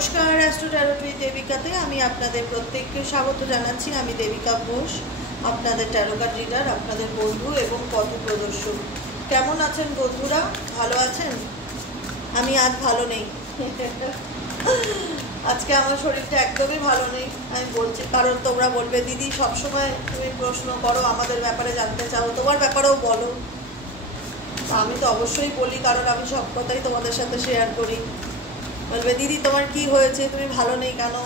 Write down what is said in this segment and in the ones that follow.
নমস্কার, astro tarot with দেবিকাতে আমি আপনাদের প্রত্যেককে স্বাগত জানাচ্ছি। আমি দেবিকা ঘোষ, আপনাদের ট্যারো কার্ড রিডার, আপনাদের বন্ধু এবং পথ প্রদর্শক। কেমন আছেন বন্ধুরা? ভালো আছেন? আমি আজ ভালো নেই। আজকে আমার শরীরটা একদমই ভালো নেই। আমি বলছি কারণ তোমরা বলবে দিদি সবসময় তুমি প্রশ্ন করো, আমাদের ব্যাপারে জানতে চাও, তোমার ব্যাপারেও বলো। আমি তো অবশ্যই বলি, কারণ আমি সব কথাই তোমাদের সাথে শেয়ার করি। বলবে দিদি তোমার কি হয়েছে, তুমি ভালো নেই কেন?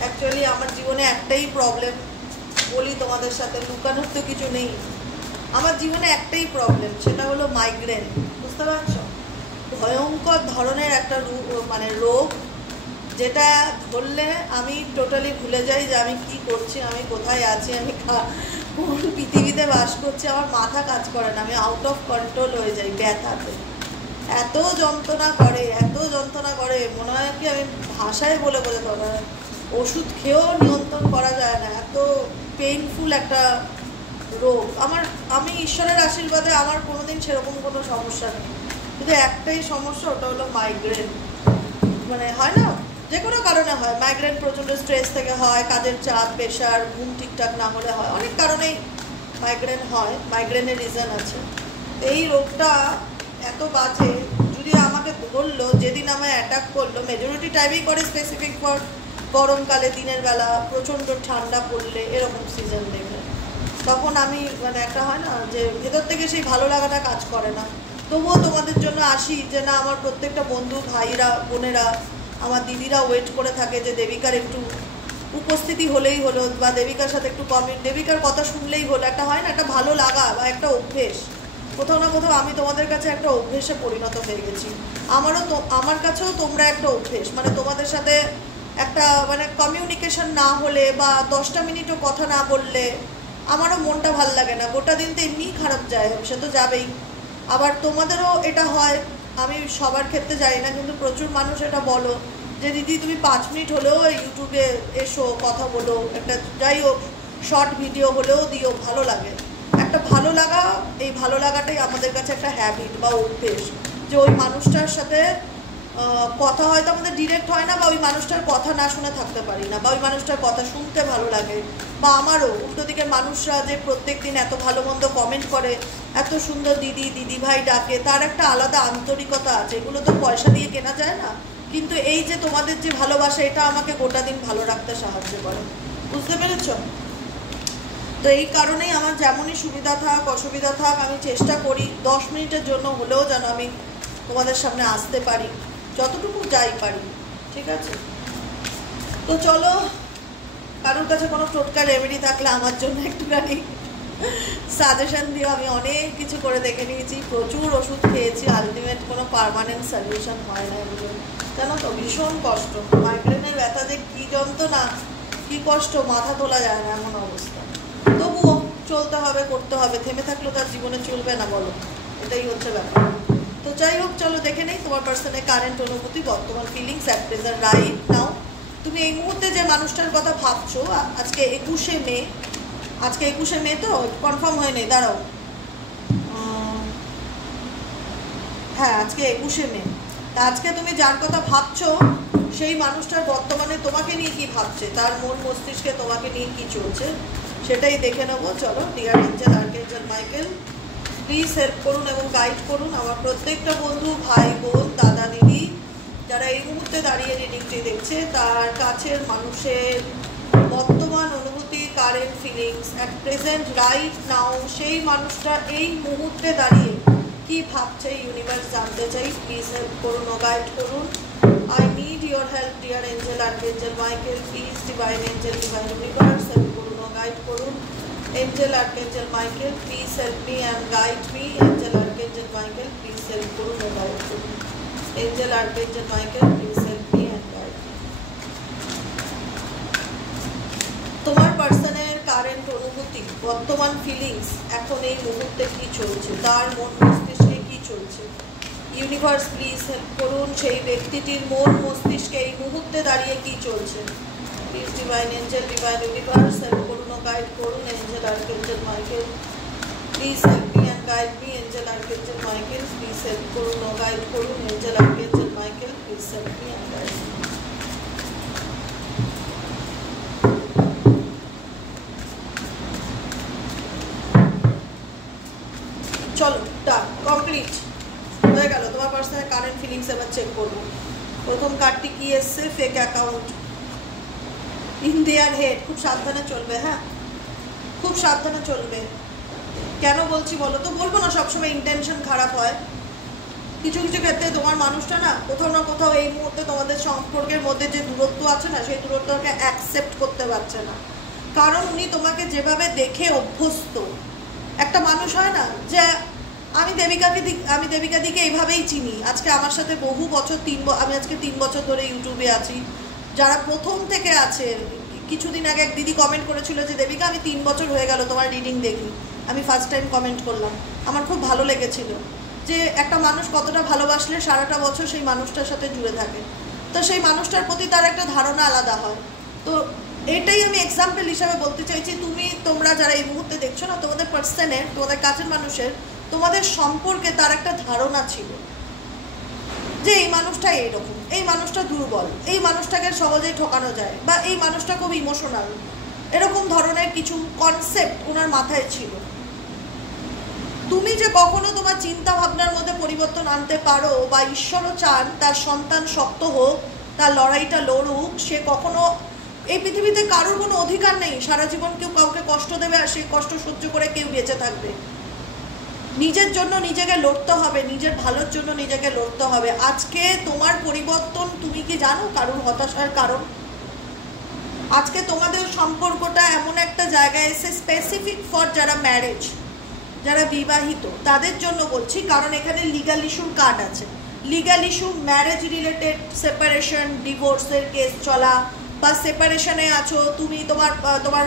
অ্যাকচুয়ালি আমার জীবনে একটাই প্রবলেম, বলি তোমাদের সাথে, লুকানোর তো কিছু নেই। আমার জীবনে একটাই প্রবলেম, সেটা হলো মাইগ্রেন। বুঝতে পারছো? ভয়ঙ্কর ধরনের একটা রোগ, যেটা ধরলে আমি টোটালি ভুলে যাই যে আমি কি করছি, আমি কোথায় আছি, আমি কোন পৃথিবীতে বাস করছি। আমার মাথা কাজ করে না, আমি আউট অফ কন্ট্রোল হয়ে যাই ব্যথাতে। এত যন্ত্রণা করে মনে হয় কি আমি ভাষায় বলে বোঝাতে পারবো না। ওষুধ খেয়েও নিয়ন্ত্রণ করা যায় না, এত পেইনফুল একটা রোগ আমার। আমি ঈশ্বরের আশীর্বাদে আমার কোনোদিন সেরকম কোনো সমস্যা নেই, কিন্তু একটাই সমস্যা, ওটা হলো মাইগ্রেন। হয় না, যে কোনো কারণে হয় মাইগ্রেন। প্রচণ্ড স্ট্রেস থেকে হয়, কাজের চাপ, প্রেশার, ঘুম ঠিকঠাক না হলে হয়, অনেক কারণেই মাইগ্রেন হয়। মাইগ্রেনের রিজন আছে। এই রোগটা এত বাজে, যদি আমাকে ধরলো, যেদিন আমায় অ্যাটাক করলো, মেজরিটি টাইমেই করে স্পেসিফিক ফর গরমকালে, দিনের বেলা প্রচণ্ড ঠান্ডা পড়লে, এরকম সিজন দেখে, তখন আমি একটা হয় না যে ভেতর থেকে সেই ভালো লাগাটা কাজ করে না। তবুও তোমাদের জন্য আসি যে না, আমার প্রত্যেকটা বন্ধু, ভাইরা, বোনেরা, আমার দিদিরা ওয়েট করে থাকে যে দেবিকার একটু উপস্থিতি হলেই হলো, বা দেবিকার সাথে একটু কমেন্ট, দেবিকার কথা শুনলেই হলো। একটা হয় না, একটা ভালো লাগা বা একটা অভ্যেস। কোথাও না কোথাও আমি তোমাদের কাছে একটা অভ্যেসে পরিণত হয়ে গেছি। আমার কাছেও তোমরা একটা অভ্যেস, তোমাদের সাথে একটা কমিউনিকেশন না হলে বা 10টা মিনিটও কথা না বললে আমারও মনটা ভাল লাগে না। গোটা দিন তো এমনিই খারাপ যায়, সে তো যাবেই। আবার তোমাদেরও এটা হয়, আমি সবার ক্ষেত্রে জানি না, কিন্তু প্রচুর মানুষ এটা বলো যে দিদি তুমি 5 মিনিট হলেও ইউটিউবে এসো, কথা বলো, একটা যাই হোক শর্ট ভিডিও হলেও দিও, ভালো লাগে। একটা ভালো লাগা, এই ভালো লাগাটাই আমাদের কাছে একটা হ্যাবিট বা অভ্যেস, যে ওই মানুষটার সাথে কথা হয়তো আমাদের ডিরেক্ট হয় না, বা ওই মানুষটার কথা না শুনে থাকতে পারি না, বা ওই মানুষটার কথা শুনতে ভালো লাগে। বা আমারও উল্টো দিকের মানুষরা যে প্রত্যেক দিন এত ভালো মন্দ কমেন্ট করে, এত সুন্দর দিদি দিদি ভাই ডাকে, তার একটা আলাদা আন্তরিকতা আছে। এগুলো তো পয়সা দিয়ে কেনা যায় না, কিন্তু এই যে তোমাদের যে ভালোবাসা, এটা আমাকে গোটা দিন ভালো রাখতে সাহায্য করে। বুঝতে পেরেছ? তো এই কারণেই আমার যেমনই সুবিধা থাক অসুবিধা থাক, আমি চেষ্টা করি 10 মিনিটের জন্য হলেও যেন আমি তোমাদের সামনে আসতে পারি, যতটুকু যাই পারি। ঠিক আছে? তো চলো, কারোর কাছে কোনো টোটকা রেমেডি থাকলে আমার জন্য একটুখানি সাজেশন দিও। আমি অনেক কিছু করে দেখে নিয়েছি, প্রচুর ওষুধ খেয়েছি, আলটিমেট কোনো পার্মানেন্ট সলিউশন হয় না এগুলো। জানো তো, ভীষণ কষ্ট। মাইগ্রেনের ব্যথা যে কী যন্ত্রণা, কী কষ্ট, মাথা তোলা যায় না এমন অবস্থা। তবুও চলতে হবে, করতে হবে। থেমে থাকলেও তার জীবনে চলবে না, বলো? এটাই হচ্ছে ব্যাপার। তো যাই হোক, চলো দেখে নেই তোমার পার্সনের কারেন্ট অনুভূতি, বর্তমান feelings at present right now. তুমি এই মুহূর্তে যে মানুষটার কথা ভাবছো, আজকে 21শে মে, আজকে 21শে মে তো কনফার্ম হয় নেই, দাঁড়াও, হ্যাঁ আজকে 21শে মে। তা আজকে তুমি যার কথা ভাবছো, সেই মানুষটার বর্তমানে তোমাকে নিয়ে কি ভাবছে, তার মন মস্তিষ্কে তোমাকে নিয়ে কি চলছে, সেটাই দেখে নেবো। চলো, dear angel, archangel Michael, please help করুন এবং গাইড করুন আমার প্রত্যেকটা বন্ধু, ভাই, বোন, দাদা, দিদি, যারা এই মুহূর্তে দাঁড়িয়ে রিডিংটি দেখছে, তার কাছের মানুষের বর্তমান অনুভূতি, current feelings at present right now. সেই মানুষটা এই মুহূর্তে দাঁড়িয়ে কি ভাবছে, ইউনিভার্স জানতে চাই। প্লিজ হেল্প করুন ও গাইড করুন। I need your help dear angel, archangel Michael, please divine angel, divine universe, help করুন ও গাইড করুন। Angel, Archangel Michael, please help me and guide me. Angel, Archangel Michael, please help করুন ও guide করুন। Angel, Archangel Michael, please help me and guide me. তোমার পার্সনের current অনুভূতি, বর্তমান ফিলিংস, এখন এই মুহূর্তে কি চলছে, তার মন মস্তিষ্কে কি চলছে, ইউনিভার্স প্লিজ হেল্প করুন। সেই ব্যক্তিটির মন মস্তিষ্কে এই মুহূর্তে দাঁড়িয়ে কি চলছে, please divine angel, divine universe, help করুন ও গাইড করুন। Angel, archangel Michael, please help me and guide me. Angel, archangel Michael, please help করুন ও গাইড করুন। Angel, archangel Michael, please help me and guide me. Party কি এসছে, fake account in their head. খুব সাবধানে চলবে, হ্যাঁ খুব সাবধানে চলবে। কেন বলছি বলো তো? বলবো না সবসময় ইন্টেনশন খারাপ হয়, কিছু কিছু ক্ষেত্রে তোমার মানুষটা না কোথাও না কোথাও এই মুহূর্তে তোমাদের সম্পর্কের মধ্যে যে দূরত্ব আছে না, সেই দূরত্বকে অ্যাকসেপ্ট করতে পারছে না, কারণ উনি তোমাকে যেভাবে দেখে অভ্যস্ত। একটা মানুষ হয় না যে আমি দেবিকাদিকে এইভাবেই চিনি, আজকে আমার সাথে বহু বছর আমি আজকে 3 বছর ধরে ইউটিউবে আছি, যারা প্রথম থেকে আছে। কিছুদিন আগে এক দিদি কমেন্ট করেছিল যে দেবিকা আমি 3 বছর হয়ে গেল তোমার রিডিং দেখি। আমি ফার্স্ট টাইম কমেন্ট করলাম, আমার খুব ভালো লেগেছিল যে একটা মানুষ কতটা ভালোবাসলে সারাটা বছর সেই মানুষটার সাথে জুড়ে থাকে, তো সেই মানুষটার প্রতি তার একটা ধারণা আলাদা হয়। তো এটাই আমি এক্সাম্পল হিসাবে বলতে চাইছি, তোমরা যারা এই মুহূর্তে দেখছো না, তোমাদের পার্সনের, তোমাদের কাছের মানুষের তোমাদের সম্পর্কে তার একটা ধারণা ছিল যে এই মানুষটা এইরকম, এই মানুষটা দুর্বল, এই মানুষটাকে সহজেই ঠকানো যায়, বা এই মানুষটা খুব ইমোশনাল, এরকম ধরনের কিছু কনসেপ্ট ওনার মাথায় ছিল। তুমি যে কখনো তোমার চিন্তা ভাবনার মধ্যে পরিবর্তন আনতে পারো, বা ঈশ্বরও চান তার সন্তান শক্ত হোক, তার লড়াইটা লড়ুক, সে কখনো এই পৃথিবীতে কারোর কোনো অধিকার নেই সারা জীবন কেউ কাউকে কষ্ট দেবে আর সেই কষ্ট সহ্য করে কেউ বেঁচে থাকবে। নিজের জন্য নিজেকে লড়তে হবে, নিজের ভালোর জন্য নিজেকে লড়তে হবে। আজকে তোমার পরিবর্তন তুমি কি জানো কারোর হতাশার কারণ? আজকে তোমাদের সম্পর্কটা এমন একটা জায়গায় এসে, স্পেসিফিক ফর যারা ম্যারেজ, যারা বিবাহিত তাদের জন্য বলছি, কারণ এখানে লিগাল ইস্যুর কার্ড আছে। Legal issue, marriage related, separation, ডিভোর্সের কেস চলা, বা সেপারেশনে আছো তুমি, তোমার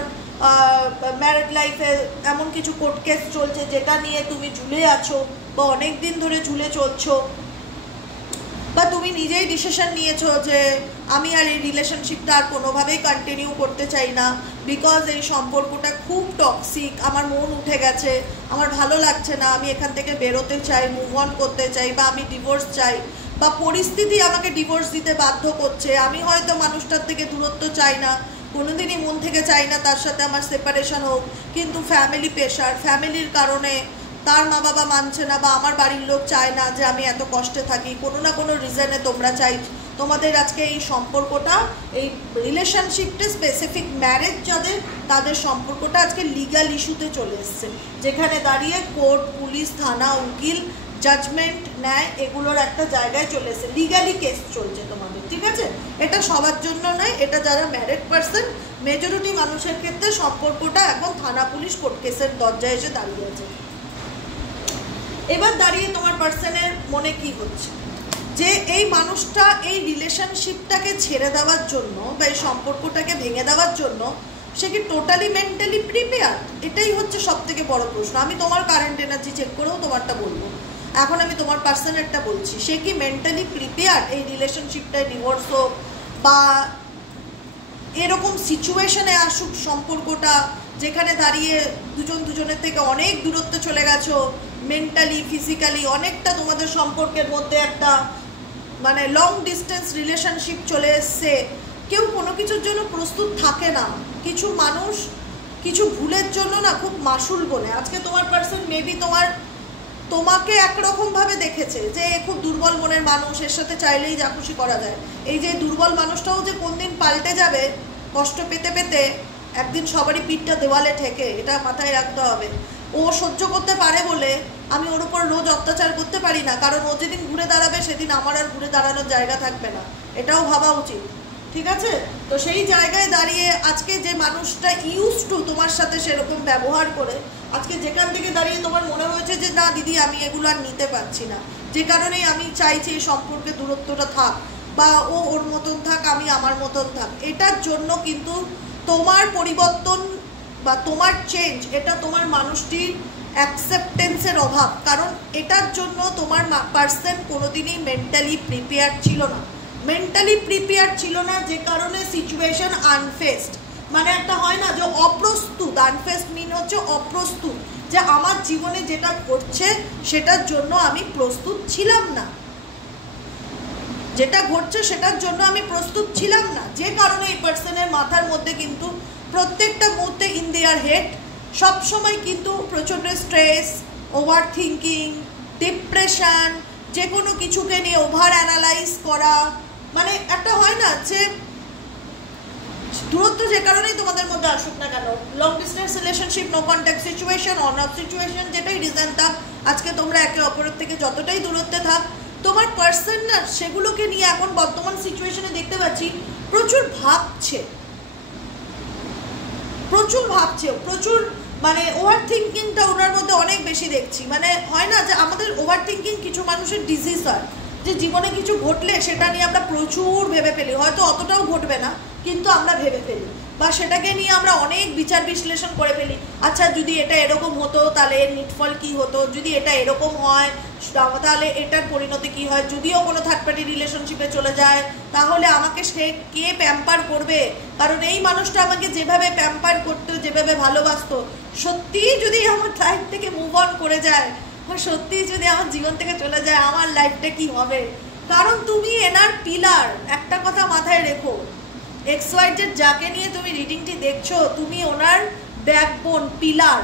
ম্যারেড লাইফে এমন কিছু কোর্ট কেস চলছে যেটা নিয়ে তুমি ঝুলে আছো, বা অনেক দিন ধরে ঝুলে চলছো, বা তুমি নিজেই ডিসিশন নিয়েছো যে আমি আর এই রিলেশনশিপটা আর কোনোভাবেই কন্টিনিউ করতে চাই না, বিকজ এই সম্পর্কটা খুব টক্সিক, আমার মন উঠে গেছে, আমার ভালো লাগছে না, আমি এখান থেকে বেরোতে চাই, মুভ অন করতে চাই, বা আমি ডিভোর্স চাই, বা পরিস্থিতি আমাকে ডিভোর্স দিতে বাধ্য করছে। আমি হয়তো মানুষটার থেকে দূরত্ব চাই না, কোনোদিনই মন থেকে চাই না তার সাথে আমার সেপারেশন হোক, কিন্তু ফ্যামিলি প্রেশার, ফ্যামিলির কারণে তার মা বাবা মানছে না, বা আমার বাড়ির লোক চায় না যে আমি এত কষ্টে থাকি, কোনো না কোনো রিজনে তোমরা চাই তোমাদের আজকে এই সম্পর্কটা, এই রিলেশনশিপটা, স্পেসিফিক ম্যারেজ যাদের, তাদের সম্পর্কটা আজকে লিগাল ইস্যুতে চলে এসছে, যেখানে দাঁড়িয়ে কোর্ট, পুলিশ, থানা, উকিল, জাজমেন্ট, ন্যায়, এগুলোর একটা জায়গায় চলে এসছে, লিগালি কেস চলছে তোমাদের। ঠিক আছে, এটা সবার জন্য নয়, এটা যারা ম্যারিড পার্সন, মেজরিটি মানুষের ক্ষেত্রে সম্পর্কটা এখন থানা, পুলিশ, কোর্ট কেসের দরজায় এসে দাঁড়িয়ে আছে। এবার দাঁড়িয়ে তোমার পার্সনের মনে কি হচ্ছে, যে এই মানুষটা এই রিলেশনশিপটাকে ছেড়ে দেওয়ার জন্য, বা এই সম্পর্কটাকে ভেঙে দেওয়ার জন্য সে কি টোটালি মেন্টালি প্রিপেয়ার? এটাই হচ্ছে সব থেকে বড় প্রশ্ন। আমি তোমার কারেন্ট এনার্জি চেক করেও তোমারটা বলবো, এখন আমি তোমার পার্সনেরটা বলছি। সে কি মেন্টালি প্রিপেয়ার এই রিলেশনশিপটায় ডিভোর্স হোক, বা এরকম সিচুয়েশনে আসুক সম্পর্কটা, যেখানে দাঁড়িয়ে দুজন দুজনের থেকে অনেক দূরত্ব চলে গেছো, মেন্টালি, ফিজিক্যালি অনেকটা তোমাদের সম্পর্কের মধ্যে একটা মানে লং ডিস্টেন্স রিলেশনশিপ চলে এসছে। কেউ কোনো কিছুর জন্য প্রস্তুত থাকে না, কিছু মানুষ কিছু ভুলের জন্য না খুব মাসুল বলে। আজকে তোমার পার্সন মেবি তোমাকে একরকমভাবে দেখেছে যে খুব দুর্বল মনের মানুষ, এর সাথে চাইলেই যা খুশি করা যায়। এই যে দুর্বল মানুষটাও যে কোন দিন পাল্টে যাবে কষ্ট পেতে পেতে, একদিন সবারই পিঠটা দেওয়ালে ঠেকে, এটা মাথায় রাখতে হবে। ও সহ্য করতে পারে বলে আমি ওর উপর রোজ অত্যাচার করতে পারি না, কারণ ও যেদিন ঘুরে দাঁড়াবে সেদিন আমার আর ঘুরে দাঁড়ানোর জায়গা থাকবে না, এটাও ভাবা উচিত। ঠিক আছে, তো সেই জায়গায় দাঁড়িয়ে আজকে যে মানুষটা ইউজ টু তোমার সাথে সেরকম ব্যবহার করে, আজকে যেখান থেকে দাঁড়িয়ে তোমার মনে হয়েছে যে না দিদি আমি এগুলো আর নিতে পারছি না, যে কারণেই আমি চাইছি এই সম্পর্কে দূরত্বটা থাক, বা ও ওর মতন থাক, আমি আমার মতন থাক, এটার জন্য কিন্তু তোমার পরিবর্তন বা তোমার চেঞ্জ, এটা তোমার মানুষটির অ্যাকসেপ্টেন্সের অভাব। কারণ এটার জন্য তোমার পার্সন কোনোদিনই মেন্টালি প্রিপেয়ার ছিল না, যে কারণে সিচুয়েশন আনফেসড, মানে একটা হয় না যে অপ্রস্তুত। আনফেসড মিন হচ্ছে অপ্রস্তুত, যে আমার জীবনে যেটা ঘটছে সেটার জন্য আমি প্রস্তুত ছিলাম না, যেটা ঘটছে সেটার জন্য আমি প্রস্তুত ছিলাম না, যে কারণে এই পার্সনের মাথার মধ্যে কিন্তু প্রত্যেকটা মুহূর্তে ইন দেয়ার হেড সবসময় কিন্তু প্রচণ্ড স্ট্রেস, ওভার থিঙ্কিং, ডিপ্রেশন, যে কোনো কিছুকে নিয়ে ওভার অ্যানালাইজ করা, মানে একটা হয় না যে দূরত্ব যে কারণেই তোমাদের মধ্যে আসুক না কেন, long distance relationship, no contact situation, on off situation, যেটাই রিজন থাক, আজকে তোমরা একে অপরের থেকে যতটাই দূরত্বে থাক, তোমার পার্সন না সেগুলোকে নিয়ে এখন বর্তমান সিচুয়েশনে দেখতে পাচ্ছি প্রচুর ভাবছে, প্রচুর মানে ওভার থিঙ্কিংটা ওনার মধ্যে অনেক বেশি দেখছি। মানে হয় না যে আমাদের ওভার থিঙ্কিং কিছু মানুষের ডিজিজ হয়, যে জীবনে কিছু ঘটলে সেটা নিয়ে আমরা প্রচুর ভেবে ফেলি, হয়তো অতটাও ঘটবে না কিন্তু আমরা ভেবে ফেলি, বা সেটাকে নিয়ে আমরা অনেক বিচার বিশ্লেষণ করে ফেলি। আচ্ছা যদি এটা এরকম হতো তাহলে এর নিটফল কী হতো, যদি এটা এরকম হয় তাহলে এটার পরিণতি কী হয়, যদিও কোনো থার্ড পার্টি রিলেশনশিপে চলে যায় তাহলে আমাকে সে কে প্যাম্পার করবে, কারণ এই মানুষটা আমাকে যেভাবে প্যাম্পার করতো, যেভাবে ভালোবাসতো, সত্যিই যদি আমার লাইফ থেকে মুভ অন করে যায়, সত্যিই যদি আমার জীবন থেকে চলে যায়, আমার লাইফটা কি হবে। কারণ তুমি এনার পিলার। একটা কথা মাথায় রেখো, XYZ যাকে নিয়ে তুমি রিডিংটি দেখছো, তুমি ওনার ব্যাকবোন, পিলার,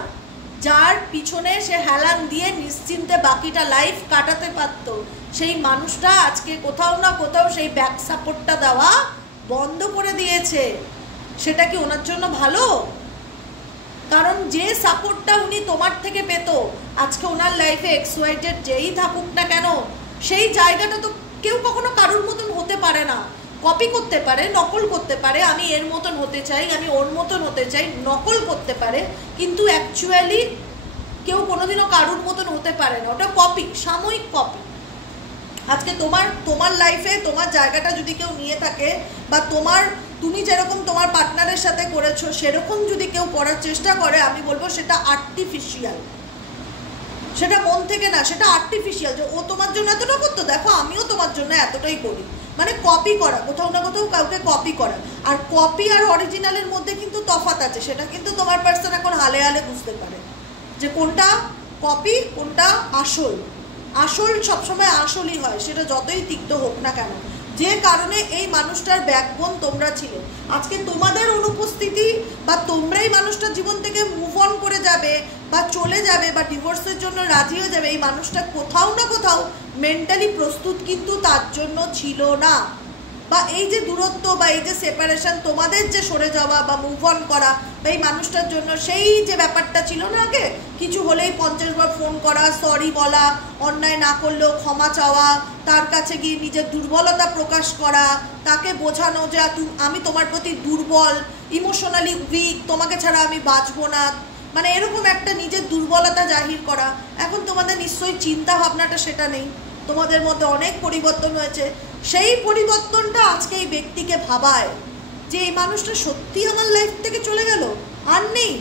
যার পিছনে সে হেলান দিয়ে নিশ্চিন্তে বাকিটা লাইফ কাটাতে পারতো, সেই মানুষটা আজকে কোথাও না কোথাও সেই ব্যাক সাপোর্টটা দেওয়া বন্ধ করে দিয়েছে। সেটা কি ওনার জন্য ভালো? কারণ যে সাপোর্টটা উনি তোমার থেকে পেত, আজকে ওনার লাইফে XYZ যেই থাকুক না কেন, সেই জায়গাটা তো কেউ কখনো কারোর মতন হতে পারে না। কপি করতে পারে, নকল করতে পারে, আমি এর মতন হতে চাই, আমি ওর মতন হতে চাই, নকল করতে পারে, কিন্তু অ্যাকচুয়ালি কেউ কোনোদিনও কারোর মতন হতে পারে না। ওটা কপি, সাময়িক কপি। আজকে তোমার লাইফে তোমার জায়গাটা যদি কেউ নিয়ে থাকে, বা তুমি যেরকম তোমার পার্টনারের সাথে করেছো সেরকম যদি কেউ করার চেষ্টা করে, আমি বলবো সেটা আর্টিফিশিয়াল, সেটা মন থেকে না, সেটা আর্টিফিশিয়াল। যে ও তোমার জন্য এতটা করতো, দেখো আমিও তোমার জন্য এতটাই করি, মানে কপি করা, কোথাও না কোথাও কাউকে কপি করা। আর কপি আর অরিজিনালের মধ্যে কিন্তু তফাৎ আছে, সেটা কিন্তু তোমার পার্সন এখন হালে হালে বুঝতে পারে যে কোনটা কপি কোনটা আসল। আসল সবসময় আসলই হয়, সেটা যতই তিক্ত হোক না কেন। যে কারণে এই মানুষটার ব্যাকবোন তোমরা ছিলে, আজকে তোমাদের অনুপস্থিতি বা তোমরাই মানুষটার জীবন থেকে মুভ অন করে যাবে বা চলে যাবে বা ডিভোর্সের জন্য রাজি হয়ে যাবে, এই মানুষটা কোথাও না কোথাও মেন্টালি প্রস্তুত কিন্তু তার জন্য ছিল না। বা এই যে দূরত্ব বা এই যে সেপারেশন, তোমাদের যে সরে যাওয়া বা মুভ অন করা, বা এই মানুষটার জন্য সেই যে ব্যাপারটা ছিল না, আগে কিছু হলেই 50 বার ফোন করা, সরি বলা, অন্যায় না করলেও ক্ষমা চাওয়া, তার কাছে গিয়ে নিজের দুর্বলতা প্রকাশ করা, তাকে বোঝানো যে আমি তোমার প্রতি দুর্বল, ইমোশনালি উইক, তোমাকে ছাড়া আমি বাঁচবো না, মানে এরকম একটা নিজের দুর্বলতা জাহির করা। এখন তোমাদের নিশ্চয়ই চিন্তা ভাবনাটা সেটা নেই, তোমাদের মধ্যে অনেক পরিবর্তন হয়েছে। সেই পরিবর্তনটা আজকে এই ব্যক্তিকে ভাবায় যে এই মানুষটা সত্যি আমার লাইফ থেকে চলে গেল, আর নেই।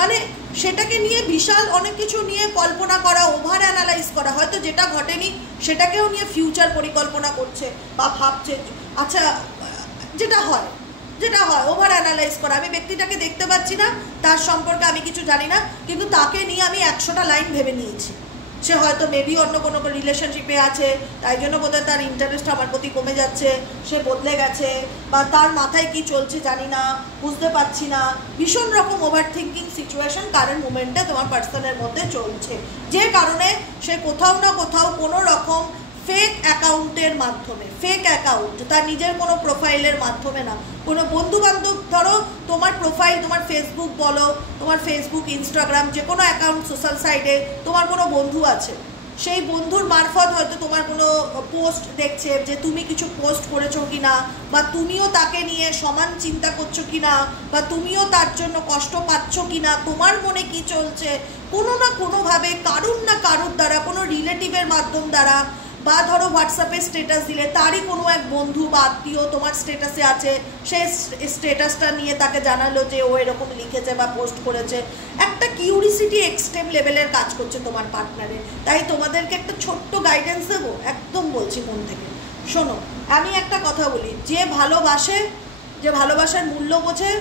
মানে সেটাকে নিয়ে বিশাল অনেক কিছু নিয়ে কল্পনা করা, ওভার অ্যানালাইজ করা, হয়তো যেটা ঘটেনি সেটাকেও নিয়ে ফিউচার পরিকল্পনা করছে বা ভাবছে। আচ্ছা যেটা হয় ওভার অ্যানালাইজ করা, আমি ব্যক্তিটাকে দেখতে পাচ্ছি না, তার সম্পর্কে আমি কিছু জানি না, কিন্তু তাকে নিয়ে আমি 100টা লাইন ভেবে নিয়েছি। সে হয়তো মেবি অন্য কোনো রিলেশনশিপে আছে, তাই জন্য বোধহয় তার ইন্টারেস্ট আমার প্রতি কমে যাচ্ছে, সে বদলে গেছে, বা তার মাথায় কি চলছে জানি না, বুঝতে পারছি না। ভীষণ রকম ওভার থিঙ্কিং সিচুয়েশন কারেন্ট মোমেন্টে তোমার পার্সনের মধ্যে চলছে, যে কারণে সে কোথাও না কোথাও কোনো রকম ফেক অ্যাকাউন্টের মাধ্যমে, ফেক অ্যাকাউন্ট, তার নিজের কোনো প্রোফাইলের মাধ্যমে না, কোনো বন্ধুবান্ধব, ধরো তোমার প্রোফাইল, তোমার ফেসবুক বলো, তোমার ফেসবুক, ইনস্টাগ্রাম, যে কোনো অ্যাকাউন্ট, সোশ্যাল সাইটে তোমার কোনো বন্ধু আছে, সেই বন্ধুর মারফত হয়তো তোমার কোনো পোস্ট দেখছে যে তুমি কিছু পোস্ট করেছো কি না, বা তুমিও তাকে নিয়ে সমান চিন্তা করছো কি না, বা তুমিও তার জন্য কষ্ট পাচ্ছ কি না, তোমার মনে কি চলছে, কোনো না কোনোভাবে কারুর না কারুর দ্বারা, কোনো রিলেটিভের মাধ্যম দ্বারা, বা ধরো হোয়াটসঅ্যাপে স্ট্যাটাস দিলে তারই কোনো এক বন্ধু বা আত্মীয় তোমার স্ট্যাটাসে আছে, সেই স্ট্যাটাসটা নিয়ে তাকে জানালো যে ও এরকম লিখেছে বা পোস্ট করেছে। একটা কিউরিসিটি এক্সট্রিম লেভেলের কাজ করছে তোমার পার্টনারে। তাই তোমাদেরকে একটা ছোট্ট গাইডেন্স দেবো, একদম বলছি মন থেকে, শোনো, আমি একটা কথা বলি, যে ভালোবাসে, যে ভালোবাসার মূল্য বোঝে,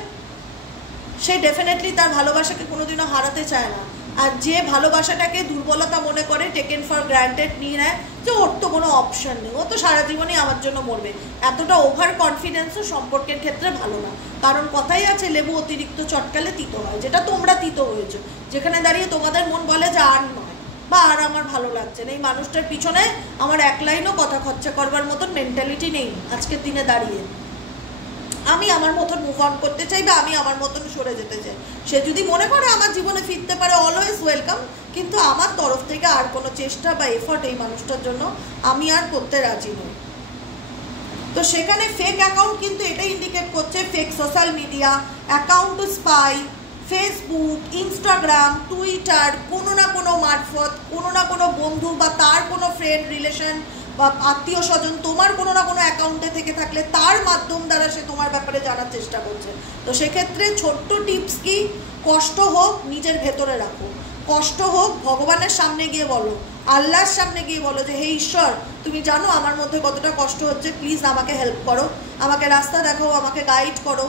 সে ডেফিনেটলি তার ভালোবাসাকে কোনোদিনও হারাতে চায় না। আর যে ভালোবাসাটাকে দুর্বলতা মনে করে, টেকেন ফর গ্রান্টেড নিয়ে নেয় যে ওর তো কোনো অপশন নেই, ও তো সারা জীবনই আমার জন্য মরবে, এতটা ওভার কনফিডেন্সও সম্পর্কের ক্ষেত্রে ভালো না। কারণ কথাই আছে, লেবু অতিরিক্ত চটকালে তিতো হয়, যেটা তোমরা তিতো হয়েছো, যেখানে দাঁড়িয়ে তোমাদের মন বলে যে আর নয়, বা আর আমার ভালো লাগছে না, এই মানুষটার পিছনে আমার এক লাইনও কথা খরচা করবার মতন মেন্টালিটি নেই আজকের দিনে দাঁড়িয়ে। আমি আমার মতন মুভ অন করতে চাই বা আমি আমার মতন সরে যেতে চাই। সে যদি মনে করে আমার জীবনে ফিরতে পারে, অলওয়েজ ওয়েলকাম, কিন্তু আমার তরফ থেকে আর কোনো চেষ্টা বা এফর্ট এই মানুষটার জন্য আমি আর করতে রাজি নই। তো সেখানে ফেক অ্যাকাউন্ট কিন্তু এটা ইন্ডিকেট করছে, fake social media account, spy, Facebook, Instagram, Twitter, কোনো না কোনো মারফত, কোনো না কোনো বন্ধু বা তার কোনো ফ্রেন্ড রিলেশন বা আত্মীয় স্বজন তোমার কোনো না কোনো অ্যাকাউন্টে থেকে থাকলে তার মাধ্যম দ্বারা সে তোমার ব্যাপারে জানার চেষ্টা করছে। তো সেক্ষেত্রে ছোট্ট টিপস কি, কষ্ট হোক নিজের ভেতরে রাখো, কষ্ট হোক ভগবানের সামনে গিয়ে বলো, আল্লাহর সামনে গিয়ে বলো যে হে ঈশ্বর, তুমি জানো আমার মধ্যে কতটা কষ্ট হচ্ছে, প্লিজ আমাকে হেল্প করো, আমাকে রাস্তা দেখাও, আমাকে গাইড করো,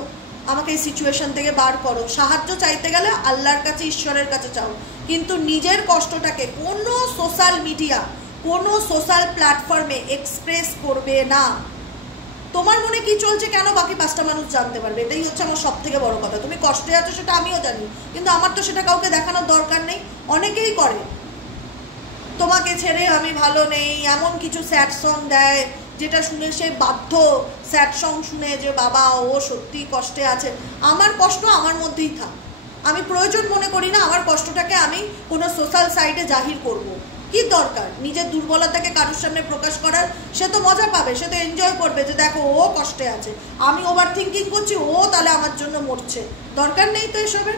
আমাকে এই সিচুয়েশন থেকে বার করো। সাহায্য চাইতে গেলে আল্লাহর কাছে, ঈশ্বরের কাছে চাও, কিন্তু নিজের কষ্টটাকে কোনো সোশ্যাল মিডিয়া, কোনো সোশ্যাল প্ল্যাটফর্মে এক্সপ্রেস করবে না। তোমার মনে কি চলছে কেন বাকি 5টা মানুষ জানতে পারবে, এটাই হচ্ছে আমার সব থেকে বড় কথা। তুমি কষ্টে আছো সেটা আমিও জানি, কিন্তু আমার তো সেটা কাউকে দেখানোর দরকার নেই। অনেকেই করে, তোমাকে ছেড়ে আমি ভালো নেই, এমন কিছু স্যাড সং দেয় যেটা শুনে সে বাধ্য স্যাড সং শুনে যে বাবা ও সত্যি কষ্টে আছে। আমার কষ্ট আমার মধ্যেই থাক, আমি প্রয়োজন মনে করি না আমার কষ্টটাকে আমি কোনো সোশ্যাল সাইটে জাহির করব। কি দরকার নিজের দুর্বলতাকে কারোর সামনে প্রকাশ করার? সে তো মজা পাবে, সে তো এনজয় করবে যে দেখো ও কষ্টে আছে, আমি ওভার থিঙ্কিং করছি, ও তাহলে আমার জন্য মরছে। দরকার নেই তো এসবের,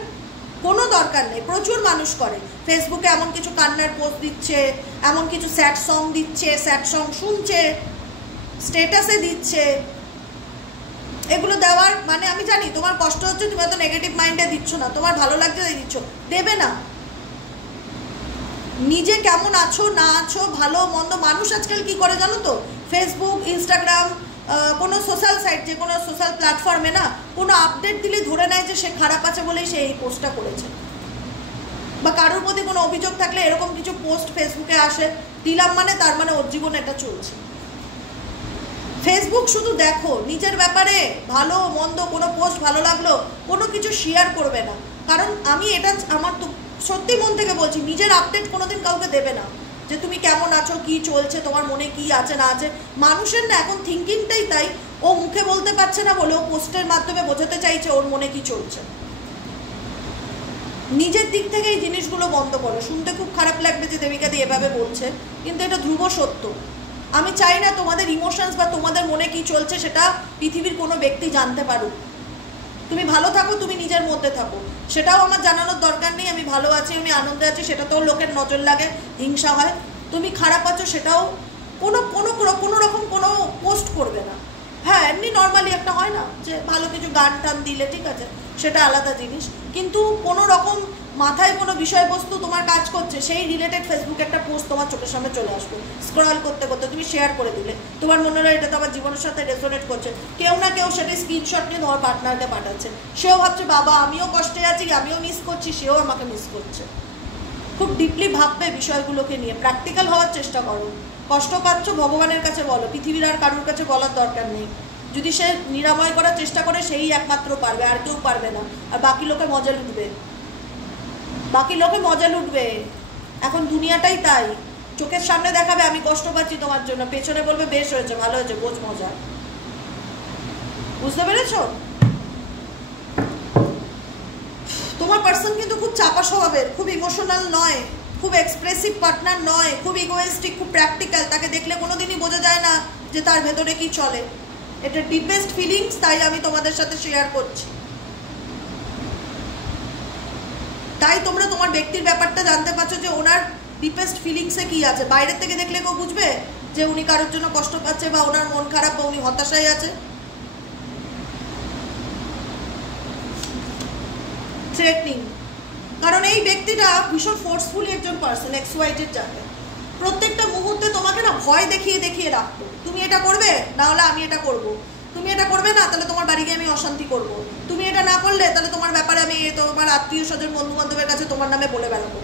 কোনো দরকার নেই। প্রচুর মানুষ করে, ফেসবুকে এমন কিছু কান্নার পোস্ট দিচ্ছে, এমন কিছু স্যাড সং দিচ্ছে, স্যাড সং শুনছে, স্টেটাসে দিচ্ছে। এগুলো দেওয়ার মানে আমি জানি তোমার কষ্ট হচ্ছে, তুমি এত নেগেটিভ মাইন্ডে দিচ্ছ না, তোমার ভালো লাগছে তাই দিচ্ছ, দেবে না। নিজে কেমন আছো না আছো, ভালো মন্দ, মানুষ আজকাল কি করে জানো তো, ফেসবুক, ইনস্টাগ্রাম, কোনো সোশ্যাল সাইট, যে কোনো সোশ্যাল প্ল্যাটফর্মে না কোনো আপডেট দিলে ধরে নেয় যে সে খারাপ আছে বলেই সে এই পোস্টটা করেছে। বা কারোর প্রতি কোনো অভিযোগ থাকলে এরকম কিছু পোস্ট ফেসবুকে আসে, দিলাম মানে তার মানে ওর জীবনে এটা চলছে। ফেসবুক শুধু দেখো, নিজের ব্যাপারে ভালো মন্দ কোনো পোস্ট ভালো লাগলো কোনো কিছু শেয়ার করবে না। কারণ আমি এটা আমার তো সত্যি মন থেকে বলছি, নিজের আপডেট কোনোদিন কাউকে দেবে না যে তুমি কেমন আছো, কি চলছে, তোমার মনে কি আছে না আছে। মানুষের না এখন থিঙ্কিংটাই তাই, ও মুখে বলতে পারছে না বলে ও পোস্টের মাধ্যমে বোঝাতে চাইছে ওর মনে কি চলছে। নিজের দিক থেকে এই জিনিসগুলো বন্ধ করো। শুনতে খুব খারাপ লাগবে যে দেবিকা দি এভাবে বলছে, কিন্তু এটা ধ্রুব সত্য। আমি চাই না তোমাদের ইমোশনস বা তোমাদের মনে কি চলছে সেটা পৃথিবীর কোনো ব্যক্তি জানতে পারুক। তুমি ভালো থাকো, তুমি নিজের মধ্যে থাকো, সেটাও আমার জানানোর দরকার নেই। আমি ভালো আছি, আমি আনন্দে আছি, সেটা তো লোকের নজর লাগে, হিংসা হয়। তুমি খারাপ আছো সেটাও কোনো কোনো কোনো রকম কোনো পোস্ট করবে না। হ্যাঁ, এমনি নর্মালি একটা হয় না যে ভালো কিছু গান টান দিলে ঠিক আছে, সেটা আলাদা জিনিস, কিন্তু কোনো রকম মাথায় কোনো বিষয়বস্তু তোমার কাজ করছে সেই রিলেটেড ফেসবুকে একটা পোস্ট তোমার চোখের সামনে চলে আসবে, স্ক্রল করতে করতে তুমি শেয়ার করে দিলে, তোমার মনে হয় এটা তো আমার জীবনের সাথে রেজোনেট করছে, কেউ না কেউ সেটা স্ক্রিনশট নিয়ে তোমার পার্টনারকে পাঠাচ্ছে, সেও ভাবছে বাবা আমিও কষ্টে আছি, আমিও মিস করছি, সেও আমাকে মিস করছে। খুব ডিপলি ভাববে বিষয়গুলোকে নিয়ে, প্র্যাকটিক্যাল হওয়ার চেষ্টা করো। কষ্ট পাচ্ছ ভগবানের কাছে বলো, পৃথিবীর আর কারোর কাছে বলার দরকার নেই। যদি সে নিরাময় করার চেষ্টা করে সেই একমাত্র পারবে, আর কেউ পারবে না। আর বাকি লোকে মজা লুটবে, বাকি লোকে মজা লুটবে। এখন দুনিয়াটাই তাই, চোখের সামনে দেখাবে আমি কষ্ট পাচ্ছি তোমার জন্য, পেছনে বলবে বেশ হয়েছে, ভালো হয়েছে, বোঝ মজা। বুঝতে পেরেছো? তোমার পার্সন কিন্তু খুব চাপা স্বভাবের, খুব ইমোশনাল নয়, খুব এক্সপ্রেসিভ পার্টনার নয়, খুব ইগোয়েস্টিক, খুব প্র্যাকটিক্যাল। তাকে দেখলে কোনোদিনই বোঝা যায় না যে তার ভেতরে কি চলে। এটা ডিপেস্ট ফিলিংস, তাই আমি তোমাদের সাথে শেয়ার করছি। তাই তোমরা তোমার ব্যক্তির ব্যাপারটা জানতে পারছো যে ওনার ডিপেস্ট ফিলিংসে কি আছে। বাইরের থেকে দেখলে কেউ বুঝবে যে উনি কারোর জন্য কষ্ট পাচ্ছে বা ওনার মন খারাপ বা উনি হতাশায় আছে? থ্রেটনিং। কারণ এই ব্যক্তিটা ভীষণ ফোর্সফুলি একজন পার্সন, এক্সওয়াইজেড যাকে প্রত্যেকটা মুহূর্তে তোমাকে না ভয় দেখিয়ে দেখিয়ে রাখতো। তুমি এটা করবে না হলে আমি এটা করব, তুমি এটা করবে না তাহলে তোমার বাড়ি গিয়ে আমি অশান্তি করব, তুমি এটা না করলে তাহলে তোমার ব্যাপারে আমি তোমার আত্মীয় স্বজন বন্ধু বান্ধবের কাছে তোমার নামে বলে বেড়াবো।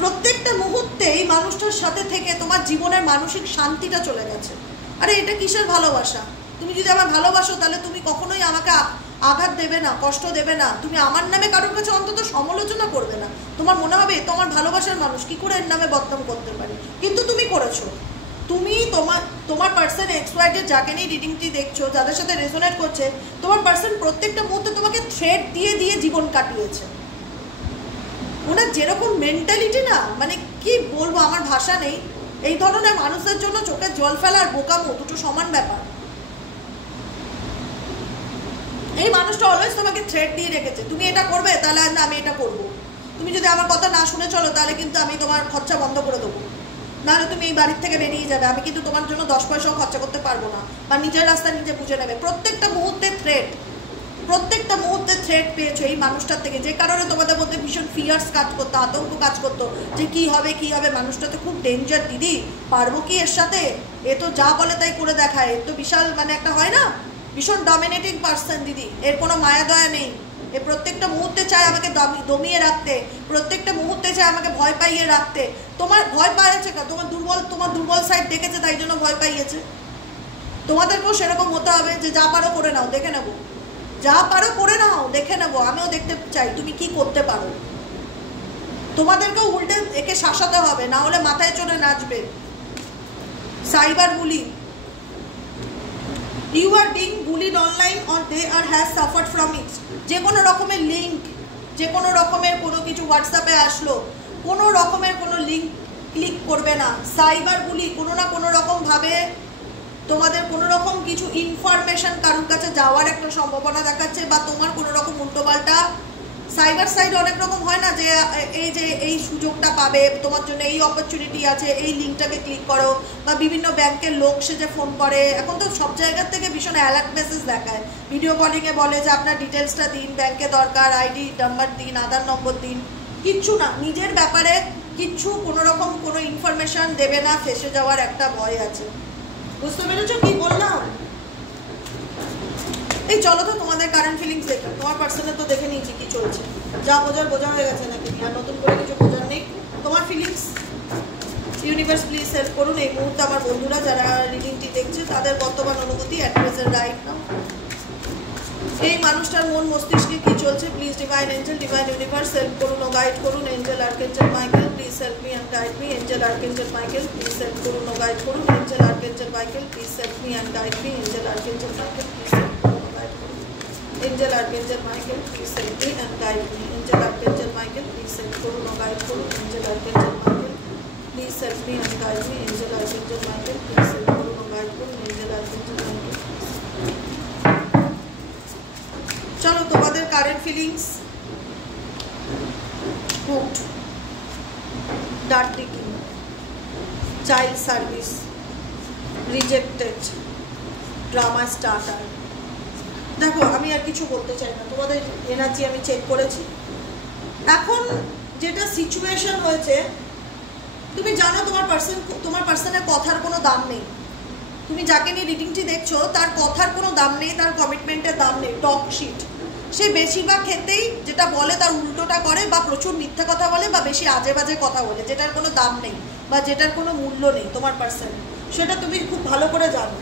প্রত্যেকটা মুহূর্তে এই মানুষটার সাথে থেকে তোমার জীবনের মানসিক শান্তিটা চলে গেছে। আরে এটা কিসের ভালোবাসা? তুমি যদি আমার ভালোবাসো তাহলে তুমি কখনোই আমাকে আঘাত দেবে না, কষ্ট দেবে না, তুমি আমার নামে কারোর কাছে অন্তত সমালোচনা করবে না। তোমার মনে হবে তোমার ভালোবাসার মানুষ, কি করে এর নামে বদনাম করতে পারি, কিন্তু তুমি করেছো। তুমি তোমার পার্সন এক্সওয়াইড যাকে নিয়ে রিডিংটি দেখছো, যাদের সাথে রেজোনেট করছে, তোমার পার্সন প্রত্যেকটা মুহূর্তে তোমাকে থ্রেট দিয়ে দিয়ে জীবন কাটিয়েছে। ওনার যেরকম মেন্টালিটি না, মানে কি বলবো, আমার ভাষা নেই। এই ধরনের মানুষদের জন্য চোখে জল ফেলা আর বোকামো দুটো সমান ব্যাপার। এই মানুষটা অলওয়েজ তোমাকে থ্রেট দিয়ে রেখেছে, তুমি এটা করবে তাহলে আমি এটা করব, তুমি যদি আমার কথা না শুনে চলো তাহলে কিন্তু আমি তোমার খরচা বন্ধ করে দেবো, নাহলে তুমি এই বাড়ির থেকে বেরিয়ে যাবে, আমি কিন্তু তোমার জন্য 10 পয়সাও খরচা করতে পারবো না, বা নিজের রাস্তা নিজে বুঝে নেবে। প্রত্যেকটা মুহূর্তে থ্রেট পেয়েছো এই মানুষটার থেকে, যে কারণে তোমাদের মধ্যে ভীষণ ফিয়ার্স কাজ করতো, আতঙ্ক কাজ করতো যে কি হবে। মানুষটা তো খুব ডেঞ্জার দিদি, পারবো কি এর সাথে, এ তো যা বলে তাই করে দেখায়, এ তো বিশাল মানে একটা হয় না ভীষণ ডমিনেটিং পার্সন দিদি, এর কোনো মায়া দয়া নেই। এ প্রত্যেকটা মুহূর্তে চায় আমাকে দমিয়ে রাখতে, প্রত্যেকটা মুহূর্তে চায় আমাকে ভয় পাইয়ে রাখতে। তোমার ভয় পাইয়েছে কেন? তোমার দুর্বল সাইড দেখেছে, তাই জন্য ভয় পাইয়েছে। তোমাদেরকেও সেরকম হতে হবে যে যা পারো করে নাও, দেখে নেবো, যা পারো করে নাও, দেখে নেবো, আমিও দেখতে চাই তুমি কি করতে পারো। তোমাদেরকেও উল্টে একে শাসাতে হবে, না হলে মাথায় চড়ে নাচবে। Cyber bully, you are being bullied online or they are has suffered from it। যে কোনো রকমের লিঙ্ক, যে কোনো রকমের কোনো কিছু হোয়াটসঅ্যাপে আসলো, কোনো রকমের কোনো লিঙ্ক ক্লিক করবে না। সাইবার বুলি কোনো না কোনো রকম ভাবে তোমাদের কোনো রকম কিছু ইনফরমেশন কারোর কাছে যাওয়ার একটা সম্ভাবনা দেখাচ্ছে, বা তোমার কোনো রকম উল্টোপাল্টা সাইবার সাইড অনেক রকম হয় না, যে এই সুযোগটা পাবে, তোমার জন্য এই অপরচুনিটি আছে, এই লিঙ্কটাকে ক্লিক করো, বা বিভিন্ন ব্যাংকের লোক সেজে ফোন করে। এখন তো সব জায়গার থেকে ভীষণ অ্যালার্ট মেসেজ দেখায়, ভিডিও কলিংয়ে বলে যে আপনার ডিটেলসটা দিন, ব্যাংকে দরকার, আইডি নাম্বার দিন, আধার নম্বর দিন। কিচ্ছু না, নিজের ব্যাপারে কিচ্ছু কোনো রকম কোনো ইনফরমেশন দেবে না, ফেসে যাওয়ার একটা ভয় আছে। বুঝতে পেরেছো কি বললাম? এই চলো তো তোমাদের কারেন্ট ফিলিংস দেখো। তোমার পার্সোনাল তো দেখে নিয়েছি কি চলছে, যা বোঝা হয়ে গেছে নাকি, আর নতুন করে কিছু বোঝার নেই। তোমার ফিলিংস ইউনিভার্স প্লিজ হেল্প করুন। এই মুহূর্তে আমার বন্ধুরা যারা রিডিংটি দেখছে তাদের বর্তমান অনুভূতি অ্যাট প্রেজেন্ট রাইট নাও। এই মানুষটার মন মস্তিষ্কে কি চলছে, please divine angel, divine universe help করুন ও গাইড করুন। Angel archangel Michael please help me and guide me. Angel archangel Michael please help করুন ও গাইড করুন। Angel archangel Michael please help me and guide me. Angel archangel Michael please help করুন ও guide করুন। Angel Archangel Michael, please help me and guide me. Angel Archangel Michael, please help করুন ও guide করুন। Angel Archangel Michael, please help me and guide me. Angel Archangel Michael, please help করুন ও guide করুন। Angel Archangel Michael, চলো তোমাদের current feelings. Hooked, dark ডিকিং, child service, rejected, drama starter. দেখো আমি আর কিছু বলতে চাই না, তোমাদের এনার্জি আমি চেক করেছি। এখন যেটা সিচুয়েশন হয়েছে, তুমি জানো তোমার পার্সনের কথার কোনো দাম নেই। তুমি যাকে নিয়ে রিডিংটি দেখছো তার কথার কোনো দাম নেই, তার কমিটমেন্টের দাম নেই। টক শিট, সে বেশিরভাগ ক্ষেত্রেই যেটা বলে তার উল্টোটা করে, বা প্রচুর মিথ্যা কথা বলে, বা বেশি আজে বাজে কথা বলে, যেটার কোনো দাম নেই বা যেটার কোনো মূল্য নেই তোমার পার্সনে। সেটা তুমি খুব ভালো করে জানো।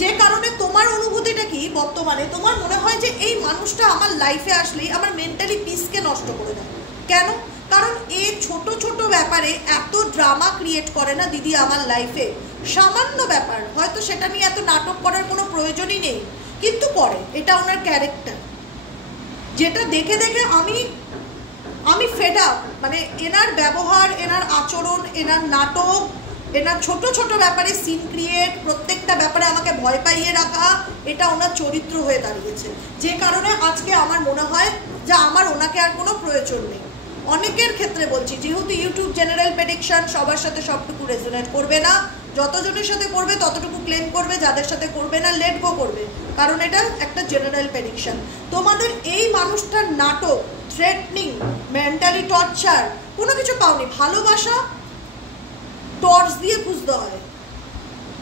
যে কারণে তোমার অনুভূতিটা কি, বর্তমানে তোমার মনে হয় যে এই মানুষটা আমার লাইফে আসলেই আমার মেন্টালি পিসকে নষ্ট করে দেয়। কেন? কারণ এই ছোট ছোট ব্যাপারে এত ড্রামা ক্রিয়েট করে না দিদি আমার লাইফে। সামান্য ব্যাপার, হয়তো সেটা নিয়ে এত নাটক করার কোনো প্রয়োজনই নেই, কিন্তু করে। এটা ওনার ক্যারেক্টার, যেটা দেখে দেখে আমি ফেড আপ। মানে এনার ব্যবহার, এনার আচরণ, এনার নাটক, এনার ছোট ছোট ব্যাপারে সিন ক্রিয়েট, প্রত্যেকটা ব্যাপারে আমাকে ভয় পাইয়ে রাখা, এটা ওনার চরিত্র হয়ে দাঁড়িয়েছে। যে কারণে আজকে আমার মনে হয় যে আমার ওনাকে আর কোনো প্রয়োজন নেই। অনেকের ক্ষেত্রে বলছি, যেহেতু ইউটিউব জেনারেল প্রেডিকশন, সবার সাথে সবটুকু রেজোনেট করবে না। যতজনের সাথে করবে ততটুকু ক্লেম করবে, যাদের সাথে করবে না লেট গো করবে, কারণ এটা একটা জেনারেল প্রেডিকশন। তোমাদের এই মানুষটার নাটক, থ্রেটনিং, মেন্টালি টর্চার, কোনো কিছু পাওনি। ভালোবাসা টর্চ দিয়ে খুঁজতে হয়,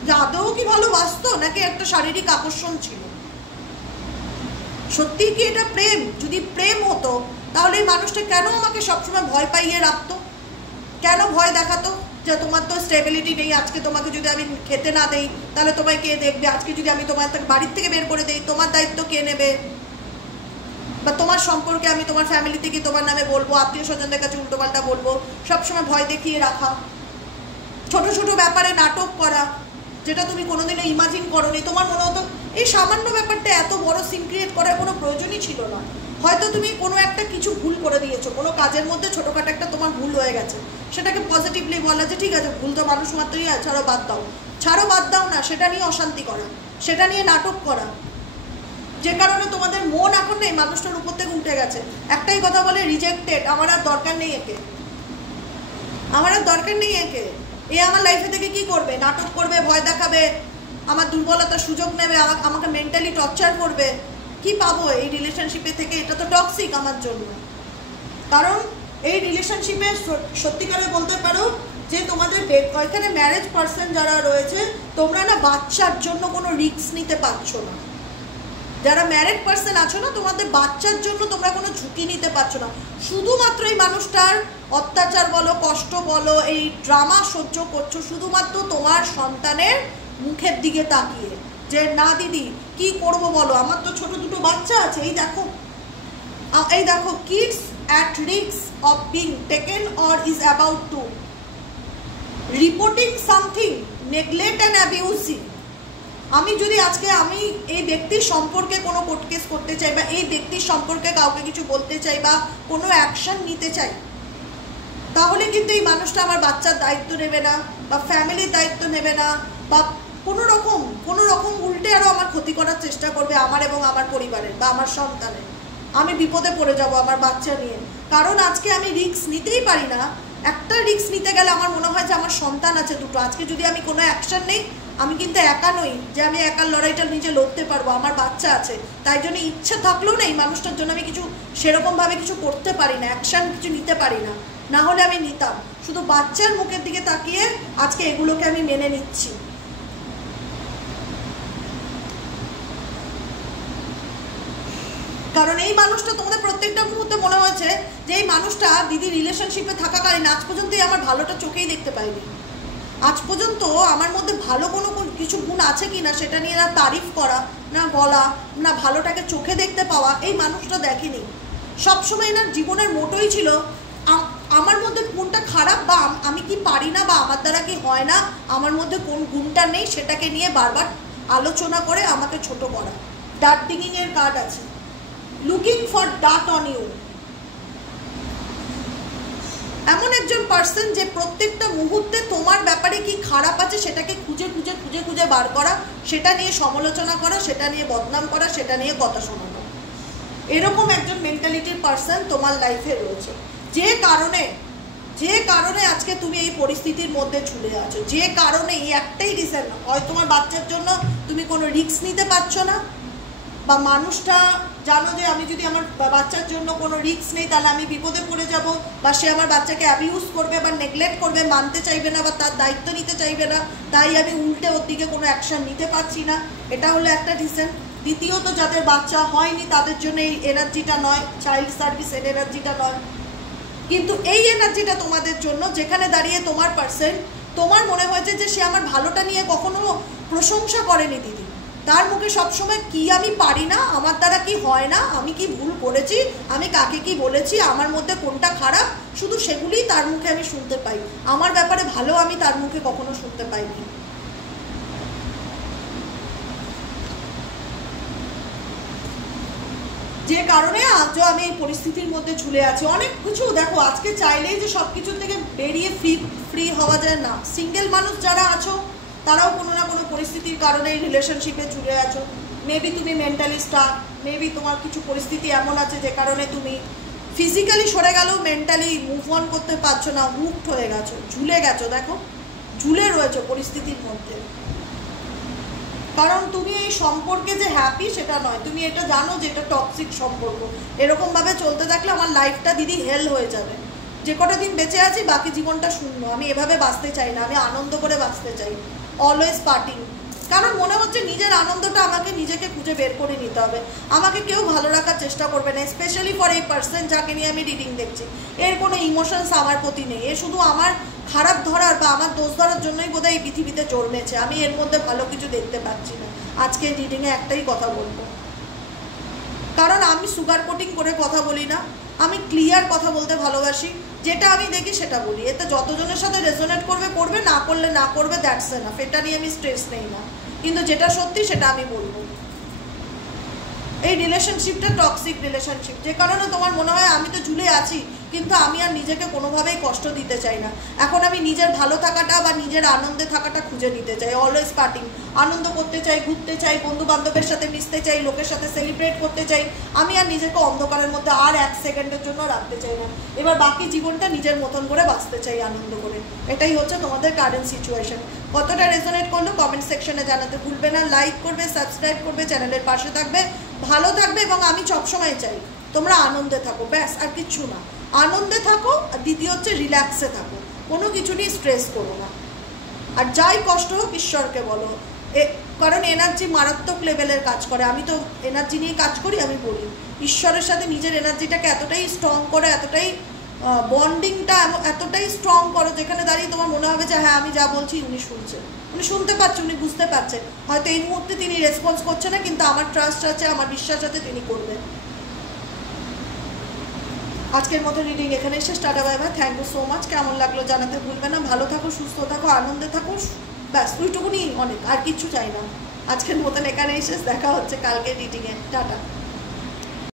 যে আদৌ কি ভালোবাসতো নাকি একটা শারীরিক আকর্ষণ ছিল। সত্যি কি এটা প্রেম? যদি প্রেম হতো তাহলে এই মানুষটা কেন আমাকে সবসময় ভয় পাইয়ে রাখতো, কেন ভয় দেখাতো যে তোমার তো স্টেবিলিটি নেই, আজকে তোমাকে যদি আমি খেতে না দেই তাহলে তোমায় কে দেখবে, আজকে যদি আমি তোমার বাড়ির থেকে বের করে দেই তোমার দায়িত্ব কে নেবে। বা তোমার সম্পর্কে আমি তোমার ফ্যামিলিতে গিয়ে তোমার নামে বলবো, আত্মীয় স্বজনদের কাছে উল্টোপাল্টা বলবো, সবসময় ভয় দেখিয়ে রাখা, ছোট ছোট ব্যাপারে নাটক করা যেটা তুমি কোনোদিনও ইমাজিন করোনি। তোমার মনে হতো এই সামান্য ব্যাপারটা এত বড় সিন ক্রিয়েট করার কোনো প্রয়োজনই ছিল না। হয়তো তুমি কোনো একটা কিছু ভুল করে দিয়েছো, কোনো কাজের মধ্যে ছোটোখাটো একটা তোমার ভুল হয়ে গেছে, সেটাকে পজিটিভলি বলা যে ঠিক আছে ভুল তো মানুষ মাত্রই আছে, ছাড়ো বাদ দাও, ছাড়ো বাদ দাও না, সেটা নিয়ে অশান্তি করা, সেটা নিয়ে নাটক করা, যে কারণে তোমাদের মন এখন নেই, মানুষটার উপর থেকে উঠে গেছে। একটাই কথা বলে রিজেক্টেড, আমার আর দরকার নেই একে, আমার আর দরকার নেই একে, এ আমার লাইফে থেকে কি করবে, নাটক করবে, ভয় দেখাবে, আমার দুর্বলতার সুযোগ নেবে, আমাকে মেন্টালি টর্চার করবে, কি পাবো এই রিলেশনশিপে থেকে? এটা তো টক্সিক আমার জন্য। কারণ এই রিলেশনশিপে সত্যিকারে বলতে পারো যে তোমাদের এখানে ম্যারেজ পার্সন যারা রয়েছে, তোমরা না বাচ্চার জন্য কোনো রিস্ক নিতে পারছো না। যারা ম্যারিড পার্সন আছো না, তোমাদের বাচ্চার জন্য তোমরা কোনো ঝুঁকি নিতে পারছো না। শুধুমাত্র এই মানুষটার অত্যাচার বলো, কষ্ট বলো, এই ড্রামা সহ্য করছো শুধুমাত্র তোমার সন্তানের মুখের দিকে তাকিয়ে, যে না দিদি কি করব বলো, আমার তো ছোট দুটো বাচ্চা আছে, এই দেখো kids at risk of being taken or is about to reporting something neglect and abusing. আমি যদি আজকে আমি এই ব্যক্তির সম্পর্কে কোনো কোর্ট কেস করতে চাই, বা এই ব্যক্তির সম্পর্কে কাউকে কিছু বলতে চাই, বা কোনো অ্যাকশন নিতে চাই, তাহলে কিন্তু এই মানুষটা আমার বাচ্চার দায়িত্ব নেবে না, বা ফ্যামিলির দায়িত্ব নেবে না, বা কোনো রকম উল্টে আরও আমার ক্ষতি করার চেষ্টা করবে আমার এবং আমার পরিবারের বা আমার সন্তানের। আমি বিপদে পড়ে যাব আমার বাচ্চা নিয়ে। কারণ আজকে আমি রিস্ক নিতেই পারি না। একটা রিস্ক নিতে গেলে আমার মনে হয় যে আমার সন্তান আছে দুটো, আজকে যদি আমি কোনো অ্যাকশন নেই, আমি কিন্তু একা নই যে আমি একার লড়াইটা নিজে লড়তে পারবো, আমার বাচ্চা আছে। তাই জন্য ইচ্ছে থাকলেও না এই মানুষটার জন্য আমি কিছু সেরকমভাবে কিছু করতে পারি না, অ্যাকশান কিছু নিতে পারি না, না হলে আমি নিতাম। শুধু বাচ্চার মুখের দিকে তাকিয়ে আজকে এগুলোকে আমি মেনে নিচ্ছি। কারণ এই মানুষটা তোমাদের প্রত্যেকটা মুহূর্তে মনে হয়েছে যে এই মানুষটা দিদি রিলেশনশিপে থাকাকালীন আজ পর্যন্তই আমার ভালোটা চোখেই দেখতে পাইনি। আজ পর্যন্ত আমার মধ্যে ভালো কোনো কিছু গুণ আছে কি না সেটা নিয়ে না তারিফ করা, না বলা, না ভালোটাকে চোখে দেখতে পাওয়া, এই মানুষটা দেখেনি। সবসময় না জীবনের মোটোই ছিল আমার মধ্যে কোনটা খারাপ, বা আমি কি পারি না, বা আমার দ্বারা কি হয় না, আমার মধ্যে কোন গুণটা নেই সেটাকে নিয়ে বারবার আলোচনা করে আমাকে ছোট করা। ডার্ট ডিগিং এর কার্ড আছে, looking for dirt on you. এমন একজন পার্সন যে প্রত্যেকটা মুহূর্তে তোমার ব্যাপারে কি খারাপ আছে সেটাকে খুঁজে খুঁজে খুঁজে খুঁজে বার করা, সেটা নিয়ে সমালোচনা করা, সেটা নিয়ে বদনাম করা, সেটা নিয়ে কথা শোনানো। এরকম একজন মেন্টালিটির পার্সন তোমার লাইফে রয়েছে, যে কারণে আজকে তুমি এই পরিস্থিতির মধ্যে ঝুলে আছো, যে কারণে এই একটাই রিজন, হয় তোমার বাচ্চার জন্য তুমি কোনো রিস্ক নিতে পারছো না, বা মানুষটা জানো যে আমি যদি আমার বাচ্চার জন্য কোনো রিস্ক নেই তাহলে আমি বিপদে পড়ে যাব, বা সে আমার বাচ্চাকে অ্যাবিউজ করবে বা নেগলেক্ট করবে, মানতে চাইবে না বা তার দায়িত্ব নিতে চাইবে না, তাই আমি উল্টে ওর দিকে কোনো অ্যাকশন নিতে পারছি না। এটা হলো একটা রিজন। দ্বিতীয়ত, যাদের বাচ্চা হয়নি তাদের জন্য এই এনার্জিটা নয়, চাইল্ড সার্ভিস এনার্জিটা নয়, কিন্তু এই এনার্জিটা তোমাদের জন্য, যেখানে দাঁড়িয়ে তোমার পার্সন তোমার মনে হয়েছে যে সে আমার ভালোটা নিয়ে কখনো প্রশংসা করেনি দিদি, তার মুখে সবসময় কি আমি পারি না, আমার দ্বারা কি হয় না, আমি কি ভুল করেছি, আমি কাকে কি বলেছি, আমার মধ্যে কোনটা খারাপ, শুধু সেগুলিই তার মুখে আমি শুনতে পাই। আমার ব্যাপারে ভালো আমি তার মুখে কখনো শুনতে পাইনি। যে কারণে আজও আমি এই পরিস্থিতির মধ্যে ঝুলে আছি। অনেক কিছু দেখো, আজকে চাইলেই যে সব কিছুর থেকে বেরিয়ে ফ্রি হওয়া যায় না। সিঙ্গেল মানুষ যারা আছো তারাও কোনো না কোনো পরিস্থিতির কারণে এই রিলেশনশিপে ঝুলে আছো। মেবি তুমি মেন্টালি স্টাক, মেবি তোমার কিছু পরিস্থিতি এমন আছে যে কারণে তুমি ফিজিক্যালি সরে গেলেও মেন্টালি মুভ অন করতে পারছো না, হুকড হয়ে গেছো, ঝুলে গেছো। দেখো, ঝুলে রয়েছো পরিস্থিতির মধ্যে। কারণ তুমি এই সম্পর্কে যে হ্যাপি সেটা নয়, তুমি এটা জানো যে এটা টক্সিক সম্পর্ক। এরকমভাবে চলতে থাকলে আমার লাইফটা দিদি হেল হয়ে যাবে। যে কটা দিন বেঁচে আছি বাকি জীবনটা শূন্য, আমি এভাবে বাঁচতে চাই না, আমি আনন্দ করে বাঁচতে চাই, অলওয়েজ পার্টিং। কারণ মনে হচ্ছে নিজের আনন্দটা আমাকে নিজেকে খুঁজে বের করে নিতে হবে, আমাকে কেউ ভালো রাখার চেষ্টা করবে না, স্পেশালি ফর এই পার্সন যাকে নিয়ে আমি রিডিং দেখছি। এর কোনো ইমোশনস আমার প্রতি নেই, এ শুধু আমার খারাপ ধরার বা আমার দোষ ধরার জন্যই বোধহয় এই পৃথিবীতে জন্মেছে। আমি এর মধ্যে ভালো কিছু দেখতে পাচ্ছি না। আজকে রিডিংয়ে একটাই কথা বলবো, কারণ আমি সুগার কোটিং করে কথা বলি না, আমি ক্লিয়ার কথা বলতে ভালোবাসি, যেটা আমি দেখি সেটা বলি। এতে যতজনের সাথে রেজোনেট করবে করবে, না করলে না করবে, দ্যাটস এনাফ। এটা নিয়ে আমি স্ট্রেস নেই না, কিন্তু যেটা সত্যি সেটা আমি বলবো। এই রিলেশনশিপটা টক্সিক রিলেশনশিপ, যে কারণে তোমার মনে হয় আমি তো ঝুলে আছি, কিন্তু আমি আর নিজেকে কোনোভাবেই কষ্ট দিতে চাই না। এখন আমি নিজের ভালো থাকাটা বা নিজের আনন্দে থাকাটা খুঁজে নিতে চাই, অলওয়েজ পার্টিং, আনন্দ করতে চাই, ঘুরতে চাই, বন্ধু বান্ধবের সাথে মিশতে চাই, লোকের সাথে সেলিব্রেট করতে চাই। আমি আর নিজেকে অন্ধকারের মধ্যে আর 1 সেকেন্ডের জন্য রাখতে চাই না। এবার বাকি জীবনটা নিজের মতন করে বাঁচতে চাই আনন্দ করে। এটাই হচ্ছে তোমাদের কারেন্ট সিচুয়েশন। কতটা রেজোনেট করলো কমেন্ট সেকশনে জানাতে ভুলবে না। লাইক করবে, সাবস্ক্রাইব করবে, চ্যানেলের পাশে থাকবে, ভালো থাকবে। এবং আমি সবসময় চাই তোমরা আনন্দে থাকো, ব্যাস, আর কিচ্ছু না। আনন্দে থাকো, আর দ্বিতীয় হচ্ছে রিল্যাক্সে থাকো, কোনো কিছু নিয়ে স্ট্রেস করো না। আর যাই কষ্ট হোক ঈশ্বরকে বলো, কারণ এনার্জি মারাত্মক লেভেলের কাজ করে। আমি তো এনার্জি নিয়ে কাজ করি, আমি বলি ঈশ্বরের সাথে নিজের এনার্জিটাকে এতটাই স্ট্রং করো, এতটাই বন্ডিংটা এতটাই স্ট্রং করো, যেখানে দাঁড়িয়ে তোমার মনে হবে যে হ্যাঁ আমি যা বলছি উনি শুনছেন, উনি শুনতে পাচ্ছেন, উনি বুঝতে পারছেন। হয়তো এই মুহূর্তে তিনি রেসপন্স করছে না, কিন্তু আমার ট্রাস্ট আছে, আমার বিশ্বাস আছে তিনি করবেন। আজকের মতো রিডিং এখানে শেষ। Tata, bye bye, thank you so much. কেমন লাগলো জানাতে ভুলবে না। ভালো থাকো, সুস্থ থাকো, আনন্দে থাকো, ব্যাস ওইটুকুনি অনেক, আর কিচ্ছু চাই না। আজকের মতন এখানে শেষ। দেখা হচ্ছে কালকে রিডিংয়ে। টাটা।